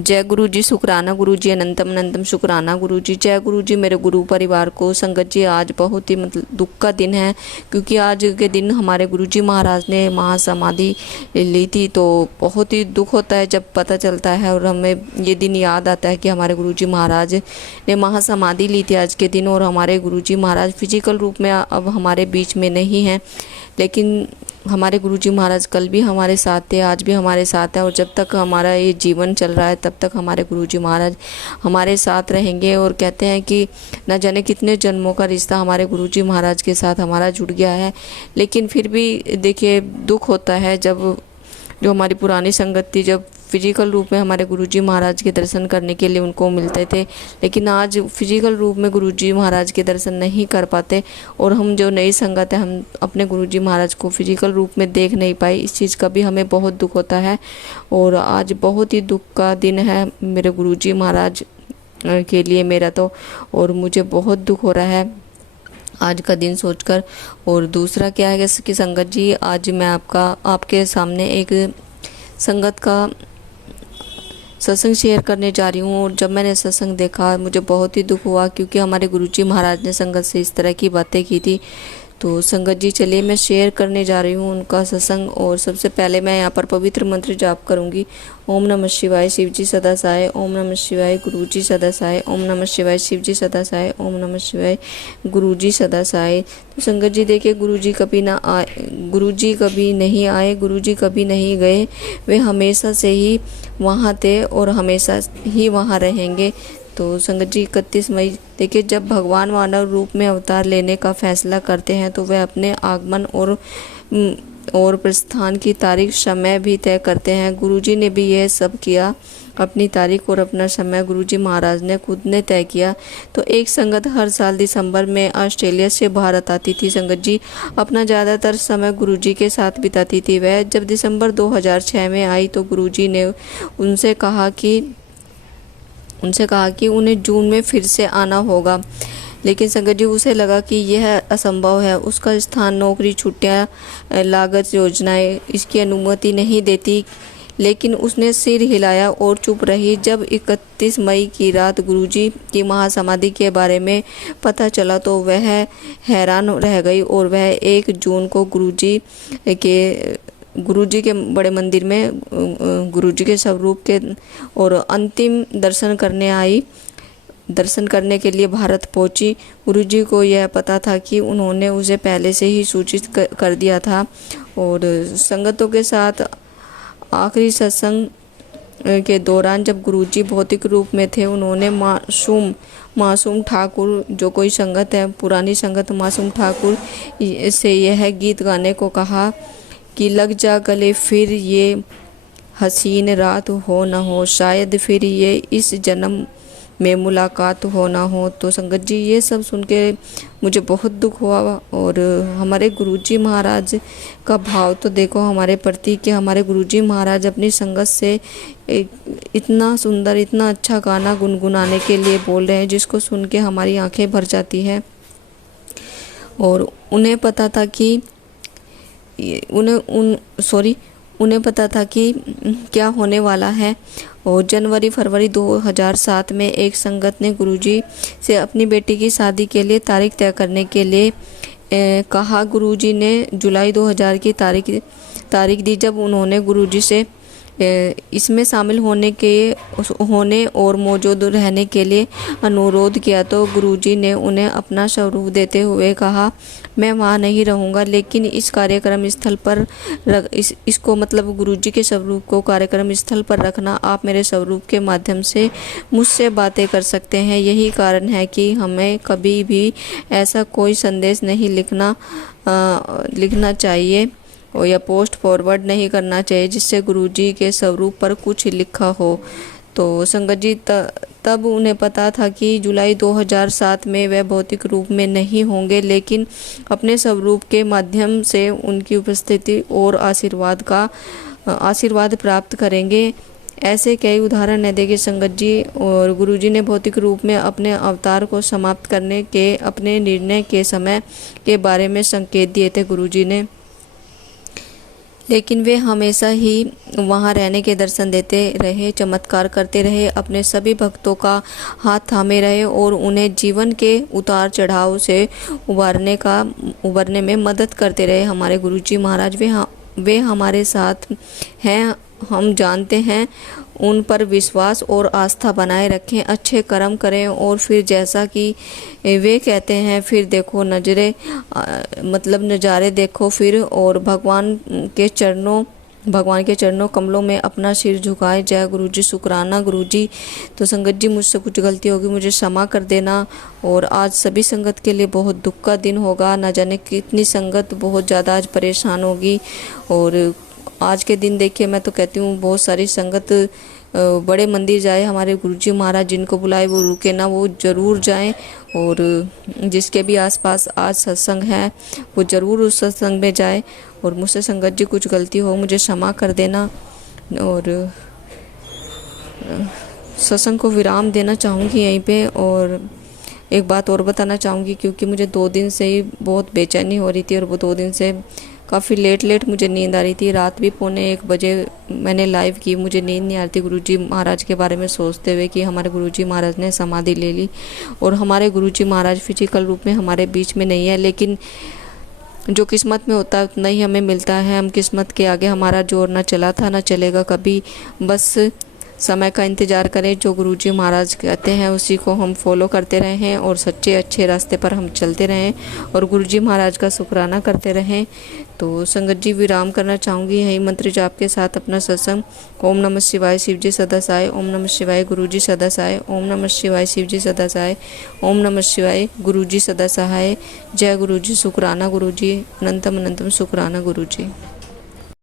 जय गुरु जी, शुक्राना गुरु जी, अनंतम अनंतम शुक्राना गुरु जी। जय गुरु जी मेरे गुरु परिवार को। संगत जी, आज बहुत ही दुख का दिन है, क्योंकि आज के दिन हमारे गुरु जी महाराज ने महासमाधि ली थी। तो बहुत ही दुख होता है जब पता चलता है, और हमें ये दिन याद आता है कि हमारे गुरु जी महाराज ने महासमाधि ली थी आज के दिन। और हमारे गुरु जी महाराज फिजिकल रूप में अब हमारे बीच में नहीं हैं, लेकिन हमारे गुरुजी महाराज कल भी हमारे साथ थे, आज भी हमारे साथ हैं। और जब तक हमारा ये जीवन चल रहा है तब तक हमारे गुरुजी महाराज हमारे साथ रहेंगे। और कहते हैं कि न जाने कितने जन्मों का रिश्ता हमारे गुरुजी महाराज के साथ हमारा जुड़ गया है। लेकिन फिर भी देखिए, दुख होता है जब जो हमारी पुरानी संगत थी, जब फिजिकल रूप में हमारे गुरुजी महाराज के दर्शन करने के लिए उनको मिलते थे, लेकिन आज फिजिकल रूप में गुरुजी महाराज के दर्शन नहीं कर पाते। और हम जो नई संगत है, हम अपने गुरुजी महाराज को फिजिकल रूप में देख नहीं पाए। इस चीज़ का भी हमें बहुत दुख होता है। और आज बहुत ही दुख का दिन है मेरे गुरुजी महाराज के लिए मेरा तो, और मुझे बहुत दुख हो रहा है आज का दिन सोचकर। और दूसरा क्या है कि संगत जी, आज मैं आपके सामने एक संगत का सत्संग शेयर करने जा रही हूँ। और जब मैंने सत्संग देखा मुझे बहुत ही दुख हुआ, क्योंकि हमारे गुरुजी महाराज ने संगत से इस तरह की बातें की थी। तो संगत जी, चलिए मैं शेयर करने जा रही हूँ उनका सत्संग। और सबसे पहले मैं यहाँ पर पवित्र मंत्र जाप करूँगी। ओम नमः शिवाय, शिव जी सदा सहाय। ओम नमः शिवाय, गुरु जी सदा सहाय। ओम नमः शिवाय, शिव जी सदा सहाय। ओम नमः शिवाय, गुरु जी सदा सहाय। तो संगत जी देखिए, गुरु जी कभी ना आए, गुरु जी कभी नहीं आए, गुरु जी कभी नहीं गए। वे हमेशा से ही वहाँ थे और हमेशा ही वहाँ रहेंगे। तो संगत जी, 31 मई देखिए, जब भगवान मानव रूप में अवतार लेने का फैसला करते हैं तो वे अपने आगमन और प्रस्थान की तारीख समय भी तय करते हैं। गुरुजी ने भी यह सब किया। अपनी तारीख और अपना समय गुरुजी महाराज ने खुद ने तय किया। तो एक संगत हर साल दिसंबर में ऑस्ट्रेलिया से भारत आती थी। संगत जी अपना ज़्यादातर समय गुरुजी के साथ बिताती थी। वह जब दिसंबर 2006 में आई तो गुरुजी ने उनसे कहा कि उन्हें जून में फिर से आना होगा। लेकिन संगत जी उसे लगा कि यह असंभव है। उसका स्थान, नौकरी, छुट्टियां, लागत योजनाएं इसकी अनुमति नहीं देती। लेकिन उसने सिर हिलाया और चुप रही। जब 31 मई की रात गुरुजी की महासमाधि के बारे में पता चला तो वह हैरान रह गई। और वह 1 जून को गुरुजी के बड़े मंदिर में गुरुजी के स्वरूप के और अंतिम दर्शन करने के लिए भारत पहुंची। गुरुजी को यह पता था कि उन्होंने उसे पहले से ही सूचित कर दिया था। और संगतों के साथ आखिरी सत्संग के दौरान जब गुरुजी भौतिक रूप में थे, उन्होंने मासूम ठाकुर, जो कोई संगत है, पुरानी संगत मासूम ठाकुर से यह गीत गाने को कहा कि लग जा गले फिर ये हसीन रात हो न हो, शायद फिर ये इस जन्म में मुलाकात हो ना हो। तो संगत जी ये सब सुन के मुझे बहुत दुख हुआ। और हमारे गुरुजी महाराज का भाव तो देखो हमारे प्रति, कि हमारे गुरुजी महाराज अपनी संगत से इतना सुंदर, इतना अच्छा गाना गुनगुनाने के लिए बोल रहे हैं, जिसको सुन के हमारी आंखें भर जाती है। और उन्हें पता था कि क्या होने वाला है। और जनवरी-फरवरी 2007 में एक संगत ने गुरुजी से अपनी बेटी की शादी के लिए तारीख तय करने के लिए कहा। गुरुजी ने जुलाई 2000 की तारीख दी। जब उन्होंने गुरुजी से इसमें शामिल होने और मौजूद रहने के लिए अनुरोध किया तो गुरुजी ने उन्हें अपना स्वरूप देते हुए कहा, मैं वहाँ नहीं रहूँगा, लेकिन इस कार्यक्रम स्थल पर इसको मतलब गुरुजी के स्वरूप को कार्यक्रम स्थल पर रखना। आप मेरे स्वरूप के माध्यम से मुझसे बातें कर सकते हैं। यही कारण है कि हमें कभी भी ऐसा कोई संदेश नहीं लिखना चाहिए और या पोस्ट फॉरवर्ड नहीं करना चाहिए जिससे गुरुजी के स्वरूप पर कुछ लिखा हो। तो संगत जी तब उन्हें पता था कि जुलाई 2007 में वह भौतिक रूप में नहीं होंगे, लेकिन अपने स्वरूप के माध्यम से उनकी उपस्थिति और आशीर्वाद प्राप्त करेंगे। ऐसे कई उदाहरण है देखिए संगत जी। और गुरुजी ने भौतिक रूप में अपने अवतार को समाप्त करने के अपने निर्णय के समय के बारे में संकेत दिए थे गुरुजी ने। लेकिन वे हमेशा ही वहाँ रहने के दर्शन देते रहे, चमत्कार करते रहे, अपने सभी भक्तों का हाथ थामे रहे और उन्हें जीवन के उतार चढ़ाव से उबरने में मदद करते रहे। हमारे गुरुजी महाराज वे हमारे साथ हैं, हम जानते हैं। उन पर विश्वास और आस्था बनाए रखें, अच्छे कर्म करें और फिर जैसा कि वे कहते हैं, फिर देखो नज़ारे देखो फिर, और भगवान के चरणों कमलों में अपना सिर झुकाए। जय गुरुजी, शुक्राना गुरुजी। तो संगत जी, मुझसे कुछ गलती होगी मुझे क्षमा कर देना। और आज सभी संगत के लिए बहुत दुख का दिन होगा, न जाने कितनी संगत बहुत ज़्यादा आज परेशान होगी। और आज के दिन देखिए, मैं तो कहती हूँ बहुत सारी संगत बड़े मंदिर जाए, हमारे गुरुजी महाराज जिनको बुलाए वो रुके ना, वो ज़रूर जाएं। और जिसके भी आसपास आज सत्संग है वो ज़रूर उस सत्संग में जाए। और मुझसे संगत जी कुछ गलती हो मुझे क्षमा कर देना। और सत्संग को विराम देना चाहूँगी यहीं पे। और एक बात और बताना चाहूँगी, क्योंकि मुझे 2 दिन से ही बहुत बेचैनी हो रही थी और वो 2 दिन से काफ़ी लेट मुझे नींद आ रही थी। रात भी 1:45 बजे मैंने लाइव की, मुझे नींद नहीं आ रही थी गुरुजी महाराज के बारे में सोचते हुए कि हमारे गुरुजी महाराज ने समाधि ले ली और हमारे गुरुजी महाराज फिजिकल रूप में हमारे बीच में नहीं है। लेकिन जो किस्मत में होता है उतना ही हमें मिलता है। हम किस्मत के आगे हमारा जोर ना चला था ना चलेगा कभी। बस समय का इंतज़ार करें, जो गुरुजी महाराज कहते हैं उसी को हम फॉलो करते रहें और सच्चे अच्छे रास्ते पर हम चलते रहें और गुरुजी महाराज का शुक्राना करते रहें। तो संगत जी, विराम करना चाहूँगी यही मंत्र जाप के साथ अपना सत्संग। ओम नमः शिवाय, शिव जी सदा सहाय। ओम नमः शिवाय, गुरुजी सदा सहाय। ओम नमः शिवाय, शिव जी सदा सहाय। ओम नमः शिवाय, गुरुजी सदा सहाय। जय गुरुजी, शुक्राना गुरुजी, अनंतम अनंतम शुक्राना गुरुजी।